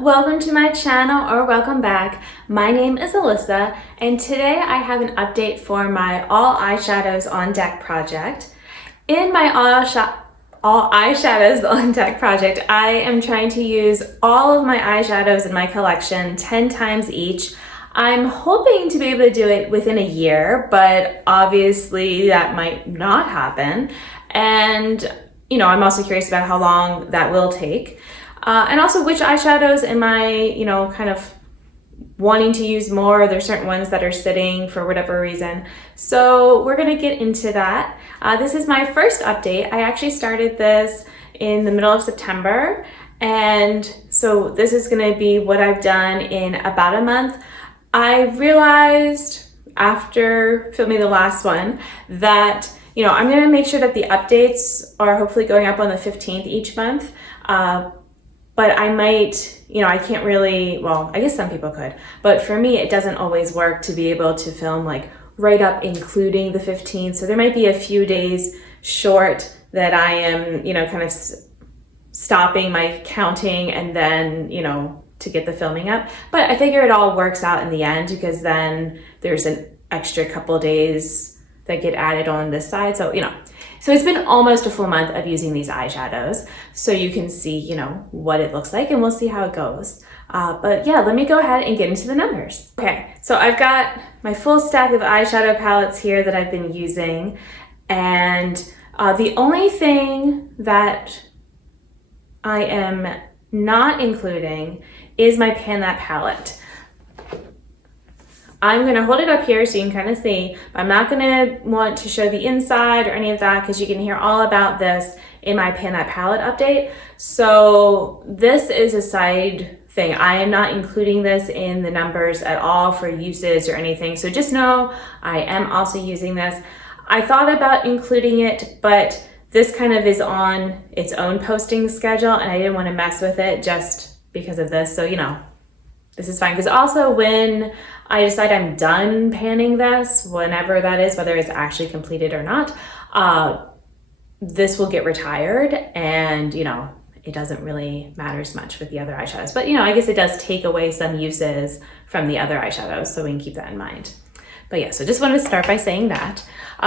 welcome to my channel or welcome back. My name is Alyssa and today I have an update for my All Eyeshadows on Deck project. In my All Eyeshadows on Deck project, I am trying to use all of my eyeshadows in my collection 10 times each. I'm hoping to be able to do it within a year, but obviously that might not happen. And I'm also curious about how long that will take. And also which eyeshadows am I, kind of wanting to use more. There's certain ones that are sitting for whatever reason. So we're gonna get into that. This is my first update. I actually started this in the middle of September. And so this is gonna be what I've done in about a month. I realized after filming the last one that I'm gonna make sure that the updates are hopefully going up on the 15th each month. But I might, I can't really, well, I guess some people could, but for me, it doesn't always work to be able to film like right up including the 15th. So there might be a few days short that I am, kind of stopping my counting and then, to get the filming up. But I figure it all works out in the end because then there's an extra couple days that get added on this side. So, so it's been almost a full month of using these eyeshadows. So you can see, what it looks like and we'll see how it goes. But yeah, let me go ahead and get into the numbers. Okay, so I've got my full stack of eyeshadow palettes here that I've been using. And the only thing that I am not including is my Pan That palette. I'm gonna hold it up here so you can kind of see, but I'm not gonna want to show the inside or any of that because you can hear all about this in my Pan That palette update. So this is a side thing. I am not including this in the numbers at all for uses or anything. So just know I am also using this. I thought about including it, but this kind of is on its own posting schedule and I didn't want to mess with it just because of this. So, this is fine. Because also when I decide I'm done panning this, whenever that is, whether it's actually completed or not, this will get retired and, it doesn't really matter as much with the other eyeshadows. But, I guess it does take away some uses from the other eyeshadows, so we can keep that in mind. But yeah, so just wanted to start by saying that.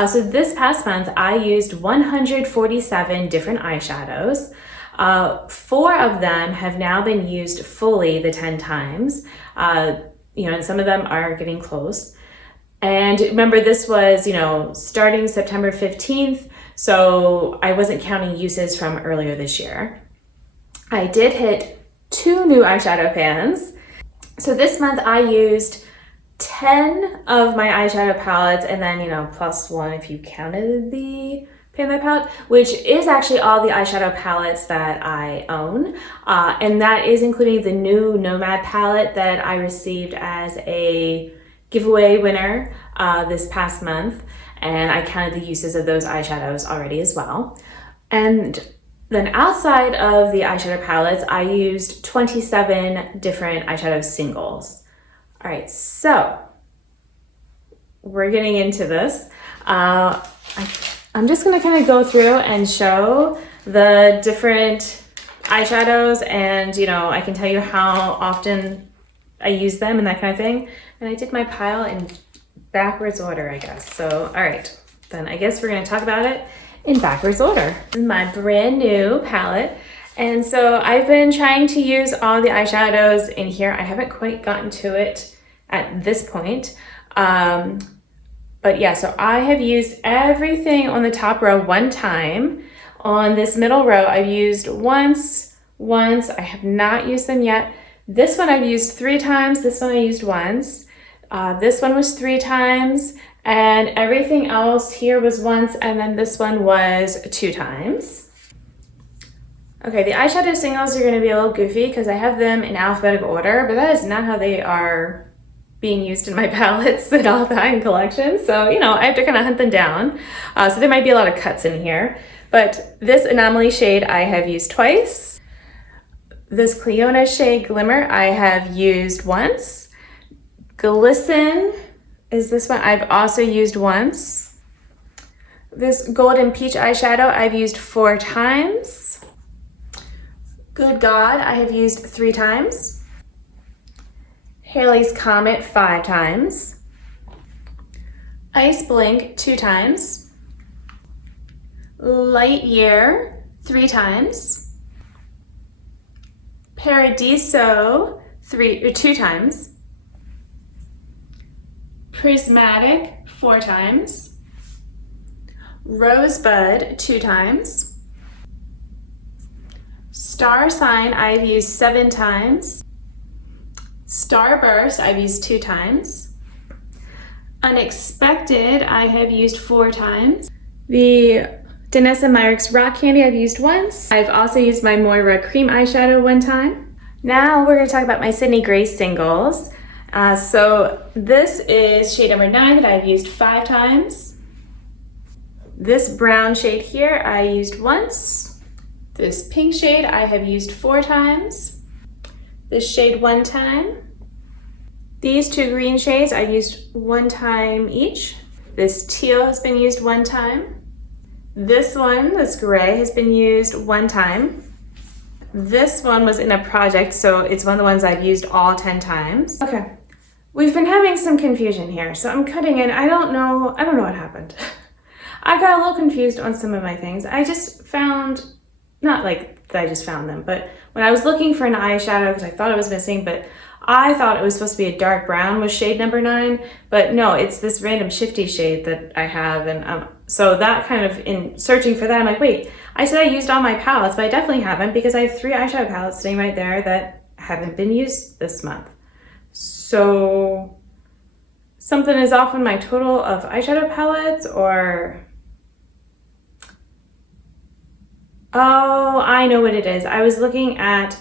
So this past month, I used 147 different eyeshadows. 4 of them have now been used fully the 10 times. And some of them are getting close. And remember, this was, starting September 15th, so I wasn't counting uses from earlier this year. I did hit 2 new eyeshadow pans. So this month I used 10 of my eyeshadow palettes and then, plus 1 if you counted the Pan That palette, which is actually all the eyeshadow palettes that I own. And that is including the new Nomad palette that I received as a giveaway winner this past month. And I counted the uses of those eyeshadows already as well. And then outside of the eyeshadow palettes, I used 27 different eyeshadow singles. All right, so we're getting into this. I'm just gonna kind of go through and show the different eyeshadows and, I can tell you how often I use them and that kind of thing. And I did my pile in backwards order, I guess. So, all right, then I guess we're gonna talk about it in backwards order. This is my brand new palette. And so I've been trying to use all the eyeshadows in here. I haven't quite gotten to it at this point. But yeah, so I have used everything on the top row 1 time. On this middle row, I've used once. I have not used them yet. This one I've used 3 times. This one I used once. This one was 3 times. And everything else here was once. And then this one was 2 times. Okay, the eyeshadow singles are gonna be a little goofy because I have them in alphabetical order, but that is not how they are being used in my palettes and all that in collection. So, I have to kind of hunt them down. So there might be a lot of cuts in here, but this Anomaly shade I have used twice. This Cleona shade Glimmer I have used once. Glisten is this one I've also used once. This Golden Peach eyeshadow I've used 4 times. Good God I have used 3 times. Halley's Comet 5 times, Ice Blink 2 times, Light Year 3 times, Paradiso 2 times, Prismatic 4 times, Rosebud 2 times, Star Sign I've used 7 times, Starburst I've used 2 times, Unexpected I have used 4 times, the Danessa Myricks Rock Candy I've used once. I've also used my Moira Cream Eyeshadow 1 time. Now we're going to talk about my Sydney Grace singles. So this is shade number 9 that I've used 5 times. This brown shade here I used once. This pink shade I have used 4 times. This shade 1 time. These 2 green shades I used 1 time each. This teal has been used 1 time. This one, this gray, has been used 1 time. This one was in a project, so it's one of the ones I've used all 10 times. Okay, we've been having some confusion here, so I'm cutting in. I don't know what happened. I got a little confused on some of my things. I just found, not like that I just found them, but when I was looking for an eyeshadow, because I thought it was missing, but I thought it was supposed to be a dark brown with shade number 9, but no, it's this random shifty shade that I have, and so that kind of, in searching for that, I'm like, wait, I said I used all my palettes, but I definitely haven't, because I have 3 eyeshadow palettes sitting right there that haven't been used this month. So something is off in my total of eyeshadow palettes, or... Oh, I know what it is. I was looking at,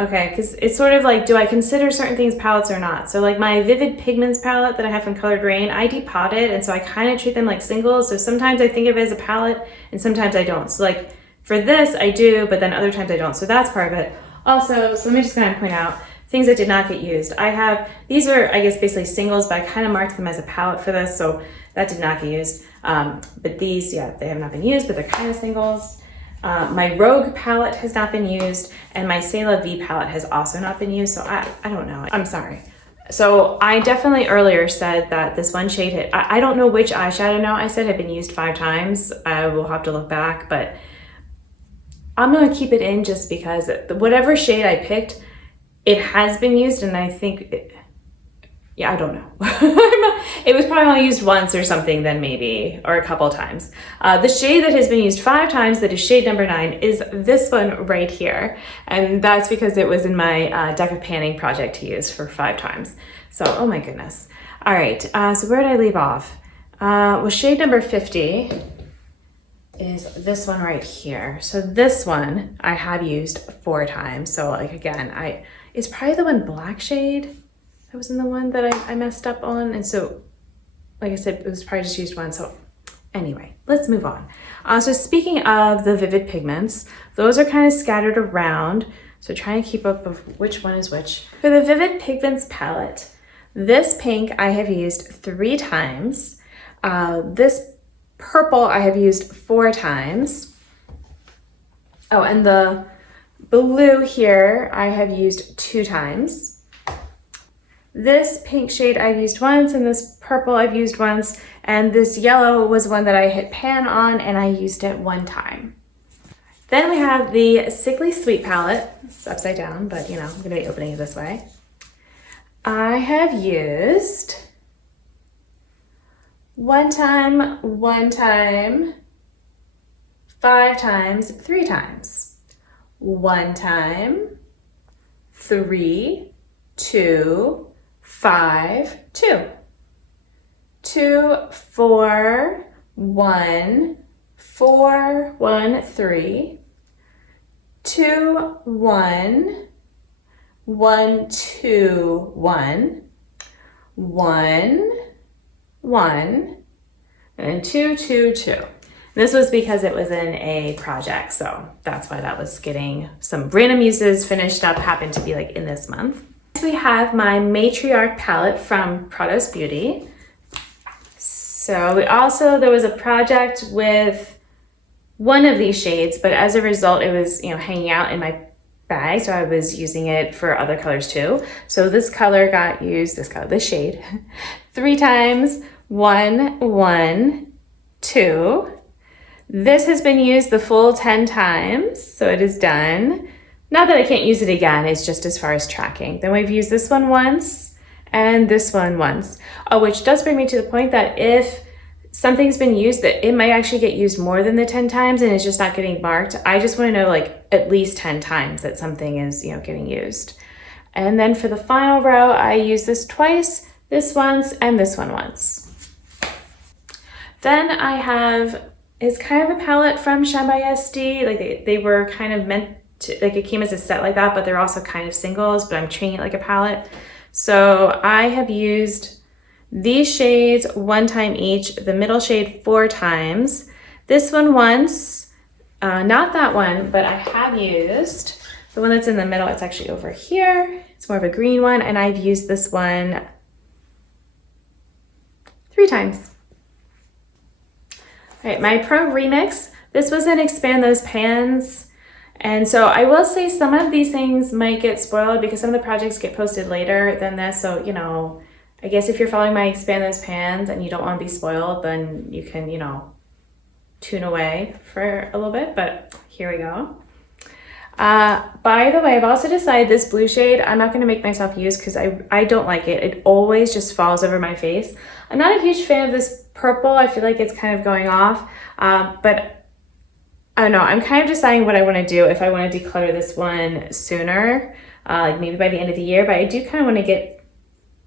okay, because it's sort of like, do I consider certain things palettes or not? So like my Vivid Pigments palette that I have from Colored Rain, I depotted, and so I kind of treat them like singles. So sometimes I think of it as a palette, and sometimes I don't. So like for this, I do, but then other times I don't. So that's part of it. Also, so let me just kind of point out things that did not get used. I have, these are, I guess, basically singles, but I kind of marked them as a palette for this, so that did not get used. But these, yeah, they have not been used, but they're kind of singles. My Rogue palette has not been used, and my C'est La Vie palette has also not been used, so I don't know. I'm sorry. So I definitely earlier said that this one shade, I don't know which eyeshadow now I said had been used 5 times. I will have to look back, but I'm going to keep it in just because whatever shade I picked, it has been used, and I think... yeah, I don't know. It was probably only used once or something then maybe, or a couple times. The shade that has been used 5 times, that is shade number 9, is this one right here. And that's because it was in my deck of panning project to use for 5 times. So, oh my goodness. All right, so where did I leave off? Well, shade number 50 is this one right here. So this one I have used 4 times. So like again, it's probably the one black shade. That was in the one that I messed up on. And so, like I said, it was probably just used one. So anyway, let's move on. So speaking of the Vivid Pigments, those are kind of scattered around. So trying to keep up of which one is which. For the Vivid Pigments palette, this pink I have used 3 times. This purple I have used 4 times. Oh, and the blue here I have used 2 times. This pink shade I've used once, and this purple I've used once, and this yellow was one that I hit pan on and I used it 1 time. Then we have the Sickly Sweet palette. It's upside down, but you know, I'm gonna be opening it this way. I have used 1 time, 1 time, 5 times, 3 times. 1 time, 3, 2, 5, 2. 2, 4, 1, 4, 1, 3. 2, 1, 1, 2, 1. 1, 1, and 2, 2, 2. This was because it was in a project, so that's why that was getting some random uses finished up, happened to be like in this month. We have my Matriarch palette from Prados Beauty. So there was a project with one of these shades, but as a result, it was, you know, hanging out in my bag, so I was using it for other colors too. So this color got used, this shade, 3 times. 1, 1, 2. This has been used the full 10 times, so it is done. Not that I can't use it again, it's just as far as tracking. Then we've used this one once and this one once. Oh, which does bring me to the point that if something's been used, that it might actually get used more than the 10 times and it's just not getting marked. I just want to know like at least 10 times that something is, getting used. And then for the final row, I use this twice, this once, and this one once. Then I have, it's kind of a palette from Shine by SD. Like they were kind of meant to, like it came as a set like that, but they're also kind of singles, but I'm treating it like a palette. So I have used these shades 1 time each, the middle shade 4 times, this one once, not that one, but I have used the one that's in the middle. It's actually over here. It's more of a green one, and I've used this one 3 times. All right, my Pro Remix. This was an Expand Those Pans. And so I will say some of these things might get spoiled because some of the projects get posted later than this. So, I guess if you're following my Expand Those Pans and you don't want to be spoiled, then you can, tune away for a little bit, but here we go. By the way, I've also decided this blue shade, I'm not going to make myself use because I don't like it. It always just falls over my face. I'm not a huge fan of this purple. I feel like it's kind of going off, but I don't know. I'm kind of deciding what I want to do, if I want to declutter this one sooner, like maybe by the end of the year, but I do kind of want to get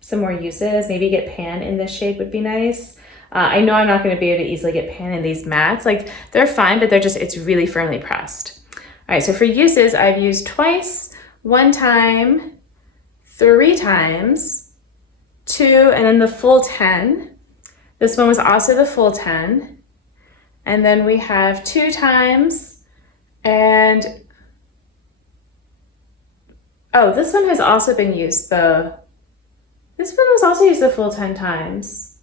some more uses. Maybe get pan in this shade would be nice. I know I'm not going to be able to easily get pan in these mattes. Like they're fine, but it's really firmly pressed. All right, so for uses, I've used twice, 1 time, 3 times, 2, and then the full 10. This one was also the full 10. And then we have 2 times, and oh, this one has also been used. This one was also used the full 10 times.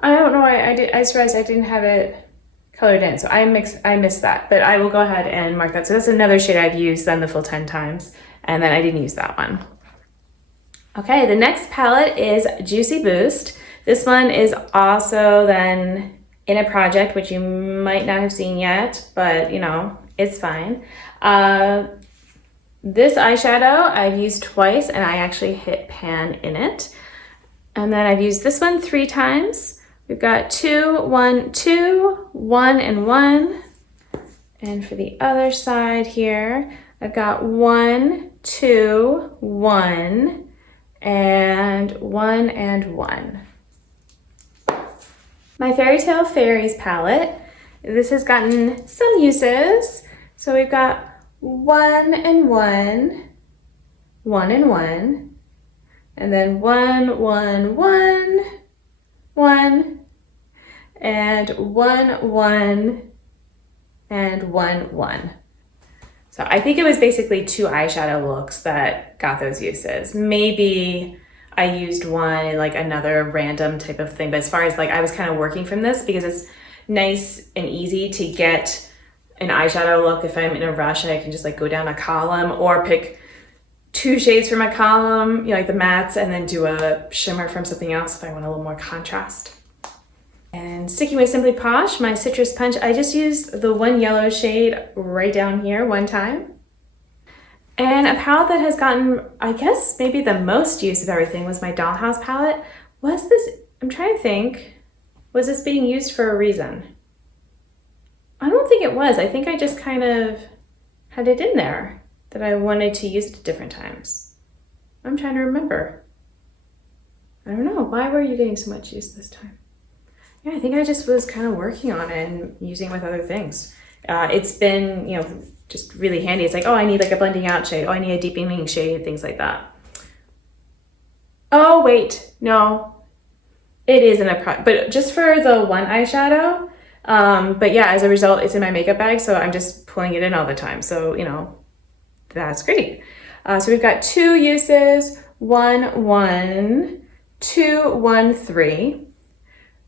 I don't know why I just realized I didn't have it colored in, so I missed that, but I will go ahead and mark that. So that's another shade I've used then the full 10 times, and then I didn't use that one. Okay, the next palette is Juicy Boost. This one is also then in a project, which you might not have seen yet, but it's fine. This eyeshadow I've used twice, and I actually hit pan in it. And then I've used this one 3 times. We've got 2, 1, 2, 1, and 1. And for the other side here, I've got 1, 2, 1, and 1 and 1. My Fairy Tale Fairies palette. This has gotten some uses. So we've got 1 and 1, 1 and 1, and then 1, 1, 1, 1, and 1, 1, and 1, 1. So I think it was basically 2 eyeshadow looks that got those uses. Maybe I used one in like another random type of thing, but as far as like I was kind of working from this because it's nice and easy to get an eyeshadow look if I'm in a rush and I can just like go down a column or pick 2 shades from my column, like the mattes, and then do a shimmer from something else if I want a little more contrast. And sticking with Simply Posh, my Citrus Punch, I just used the one yellow shade right down here 1 time. And a palette that has gotten, I guess, maybe the most use of everything was my Dollhouse palette. Was this, I'm trying to think, was this being used for a reason? I don't think it was. I think I just kind of had it in there that I wanted to use it at different times. I'm trying to remember. I don't know. Why were you getting so much use this time? Yeah, I think I just was kind of working on it and using it with other things. It's been, just really handy. It's like, oh, I need like a blending out shade. Oh, I need a deepening shade, things like that. Oh, wait, no. It is in a but just for the one eyeshadow. But yeah, as a result, it's in my makeup bag, so I'm just pulling it in all the time. So, that's great. So we've got 2 uses, 1, 1, 2, 1, 3,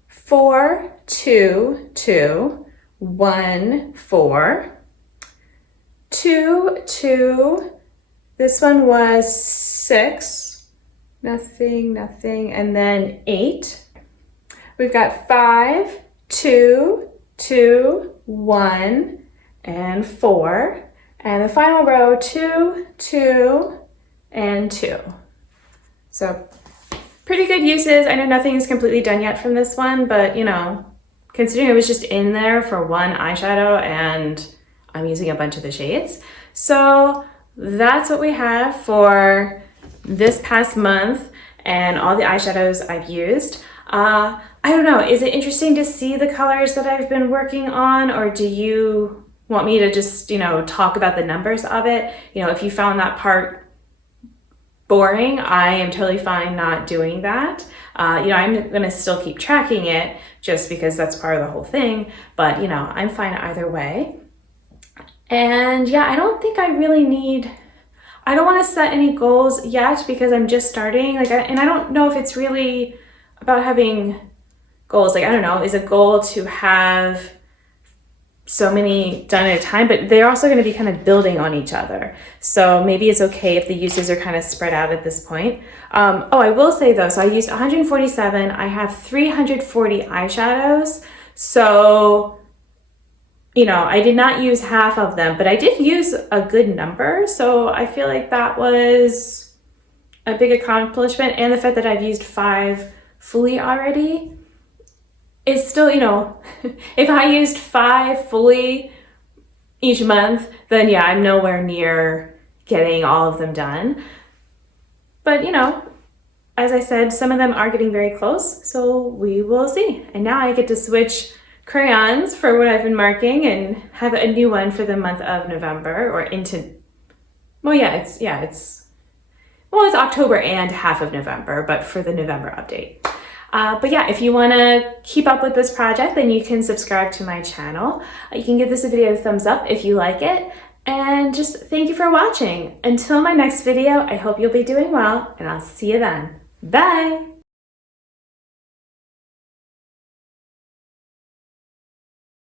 4, 2, 2, 1, 4, 2, 2, This one was 6, nothing, nothing, and then 8. We've got 5, 2, 2, 1, and 4. And the final row, 2, 2, and 2. So pretty good uses. I know nothing is completely done yet from this one, but you know, considering it was just in there for one eyeshadow and I'm using a bunch of the shades. So that's what we have for this past month and all the eyeshadows I've used. I don't know, is it interesting to see the colors that I've been working on, or do you want me to just, you know, talk about the numbers of it? You know, if you found that part boring, I am totally fine not doing that. You know, I'm gonna still keep tracking it just because that's part of the whole thing, but you know, I'm fine either way. And yeah, I don't think I really need, I don't want to set any goals yet because I'm just starting. And I don't know if it's really about having goals. Like, I don't know, is a goal to have so many done at a time, but they're also going to be kind of building on each other. So maybe it's okay if the uses are kind of spread out at this point. Oh, I will say though, so I used 147. I have 340 eyeshadows. So, you know, I did not use half of them, but I did use a good number. So I feel like that was a big accomplishment. And the fact that I've used 5 fully already is still, you know, if I used 5 fully each month, then yeah, I'm nowhere near getting all of them done. But, you know, as I said, some of them are getting very close, so we will see. And now I get to switch crayons for what I've been marking and have a new one for the month of November, or into, well, it's October and half of November, but for the November update. But yeah, if you want to keep up with this project, then you can subscribe to my channel. You can give this video a thumbs up if you like it. And just thank you for watching. Until my next video, I hope you'll be doing well, and I'll see you then. Bye!